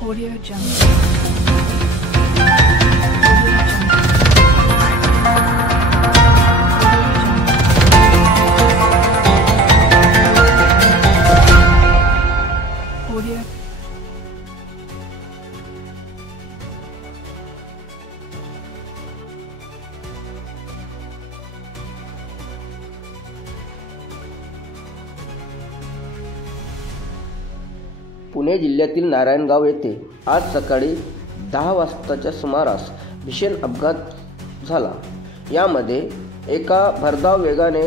Audio Jungle. Audio. Pune जिल्ह्यातील नारायणगाव येथे आज सकाळी 10 वाजताच्या सुमारास भीषण अपघात झाला। यामध्ये एका भरधाव वेगाने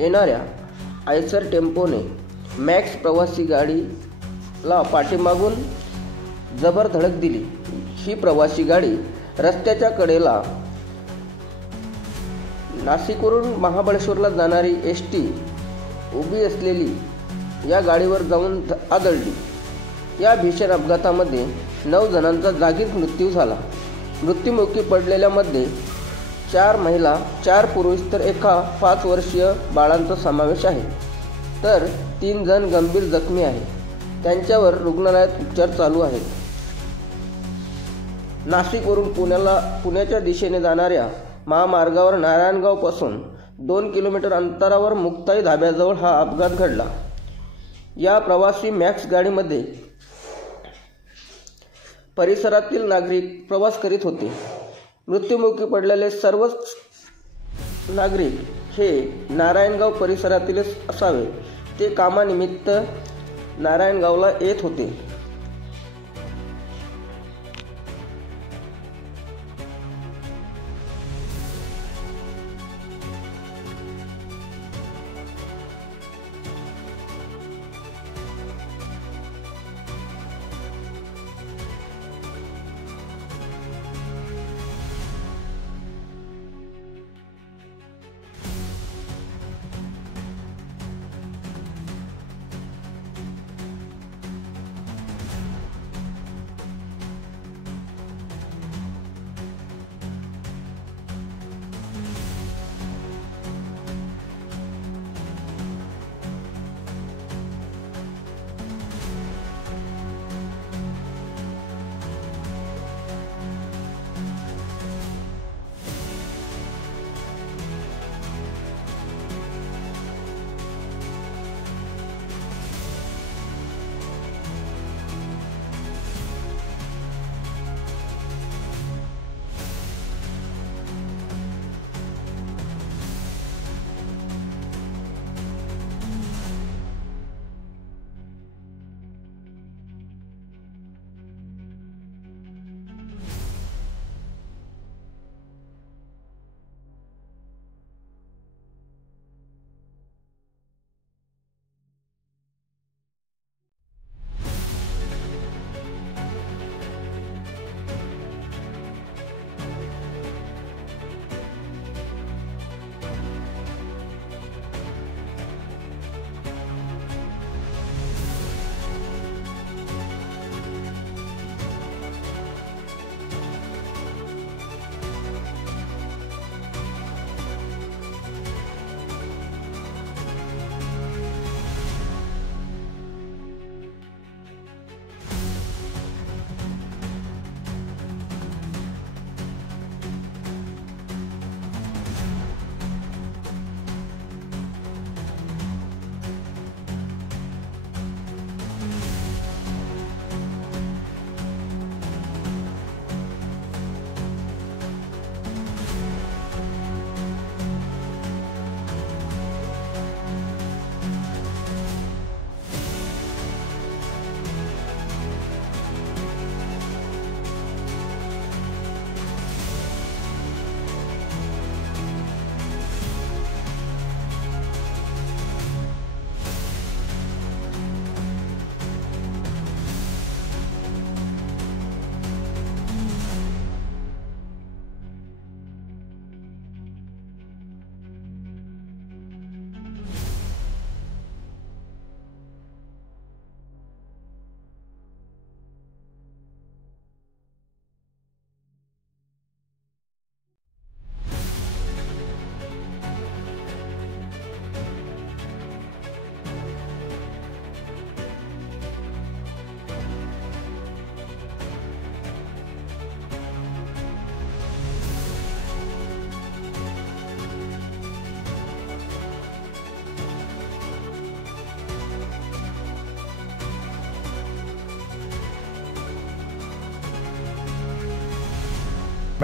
येणाऱ्या आयसर टेम्पोने मॅक्स प्रवासी गाडीला पाठीमागून जबर धडक दिली। ही प्रवासी गाडी रस्त्याच्या कडेला नाशिकवरून महाबळेश्वरला जाणारी एसटी उभी असलेली या गाडीवर जाऊन आदळली। या भीषण अपघातामध्ये 9 जणांचा जागीच मृत्यू झाला। मृत्युमुखी पडलेल्यामध्ये 4 महिला, 4 पुरुष तर एका 5 वर्षीय बाळांचा समावेश आहे, तर 3 जण गंभीर जखमी आहेत। त्यांच्यावर रुग्णालयात उपचार चालू आहेत। नाशिकवरून पुण्याच्या दिशेने जाणाऱ्या महामार्गावर नारायणगावपासून 2 किलोमीटर अंतरावर मुक्ताई धाब्याजवळ हा अपघात घडला। या प्रवासी मॅक्स गाडीमध्ये परिसरातील नागरिक प्रवास करीत होते। मृत्युमुखी पडलेले सर्वच नागरिक हे नारायणगाव परिसरातीलच असावे। ते कामानिमित्त नारायणगावला येत होते।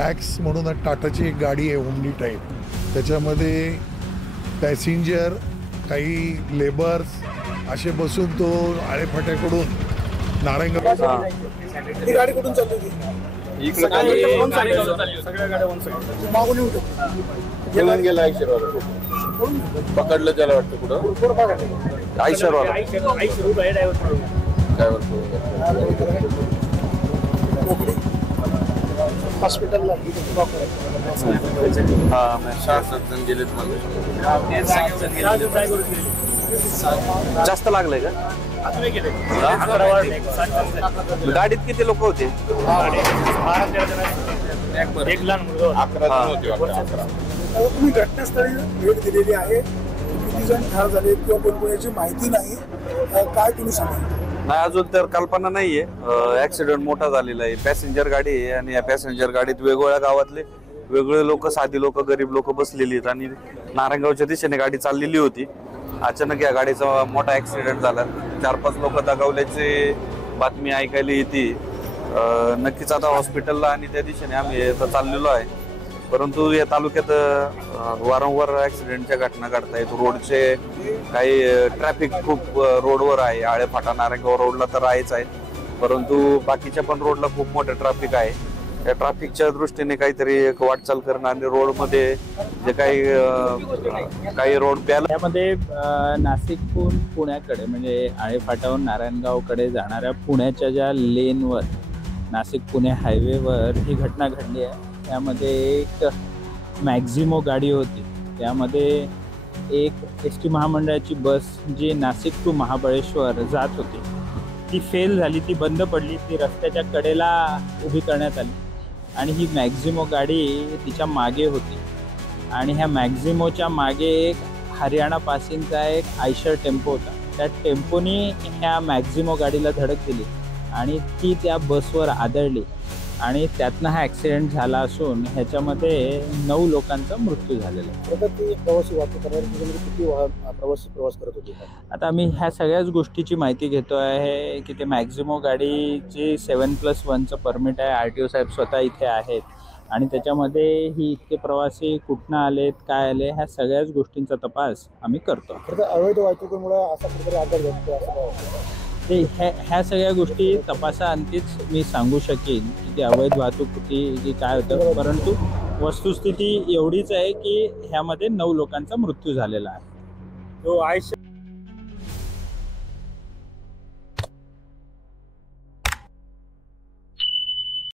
मॅक्स म्हणून टाटाची एक गाडी आहे ओमनी टाईप, त्याच्यामध्ये पॅसेंजर काही लेबर्स असे बसून तो आळेफाट्याकडून नारायणगाव ही गाडी कुठून चालली होती? घेऊन गेला आयशरवाला, पकडलं त्याला वाटतं कुठं आयशरवाला हॉस्पिटलला हा 6-7 जण गेलेत जास्त लागलंय का? गाडीत किती लोक होते? 11 होते वाटतं. तुम्ही घटनास्थळी भेट दिलेली आहे, किती जण ठार झाले किंवा कोणकोणाची माहिती नाही, काय तुम्ही सांगा? नाही, अजून तर कल्पना नाहीये. ऍक्सिडेंट मोठा झालेला आहे. पॅसेंजर गाडी आहे आणि या पॅसेंजर गाडीत वेगवेगळ्या गावातले वेगळे लोक, साधी लोक, गरीब लोक बसलेली आहेत आणि नारायणगावच्या दिशेने गाडी चाललेली होती. अचानक या गाडीचा मोठा ऍक्सिडेंट झाला. 4-5 लोक दगावल्याची बातमी ऐकायला येते. नक्कीच आता हॉस्पिटलला आणि त्या दिशेने आम्ही इथं चाललेलो आहे. परंतु या तालुक्यात वारंवार ऍक्सिडेंटच्या घटना घडतायत. रोडचे काही ट्रॅफिक खूप रोडवर आहे. आळेफाटा नारायणगाव रोडला तर आहेच आहे, परंतु बाकीच्या पण रोडला खूप मोठं ट्रॅफिक आहे. त्या ट्रॅफिकच्या दृष्टीने काहीतरी एक वाटचाल करणं आणि रोडमध्ये जे काही रोड त्यामध्ये नाशिकहून पुण्याकडे म्हणजे आळेफाटाहून नारायणगावकडे जाणाऱ्या पुण्याच्या ज्या लेनवर नाशिक पुणे हायवेवर ही घटना घडली आहे. त्यामध्ये एक मॅक्झिमो गाडी होती, त्यामध्ये एक एस टी महामंडळाची बस जी नाशिक टू महाबळेश्वर जात होती ती फेल झाली, ती बंद पडली, ती रस्त्याच्या कडेला उभी करण्यात आली आणि ही मॅक्झिमो गाडी तिच्या मागे होती आणि ह्या मॅक्झिमोच्या मागे एक हरियाणा पासिंगचा एक आयशर टेम्पो होता. त्या टेम्पोनी ह्या मॅक्झिमो गाडीला धडक दिली आणि ती त्या बसवर आदळली आणि त्यातनं हा ॲक्सिडेंट झाला असून ह्याच्यामध्ये 9 लोकांचा मृत्यू झालेला आहे. ती प्रवासी वाहतूक करणारी किती प्रवास करत होते? आता आम्ही ह्या सगळ्याच गोष्टीची माहिती घेतो आहे की ते मॅक्झिमो गाडीची 7+1चं परमिट आहे. RTO साहेब स्वतः इथे आहेत आणि त्याच्यामध्ये ही इतके प्रवासी कुठनं आलेत, काय आले, ह्या सगळ्याच गोष्टींचा तपास आम्ही करतो. अवैध वाहतुकीमुळे असा कुठेतरी आकार घडतो असं ते ह्या सगळ्या गोष्टी तपासाअंतीच मी सांगू शकेन की ती अवैध वाहतूक होती की काय होतं, परंतु वस्तुस्थिती एवढीच आहे की ह्यामध्ये 9 लोकांचा मृत्यू झालेला आहे.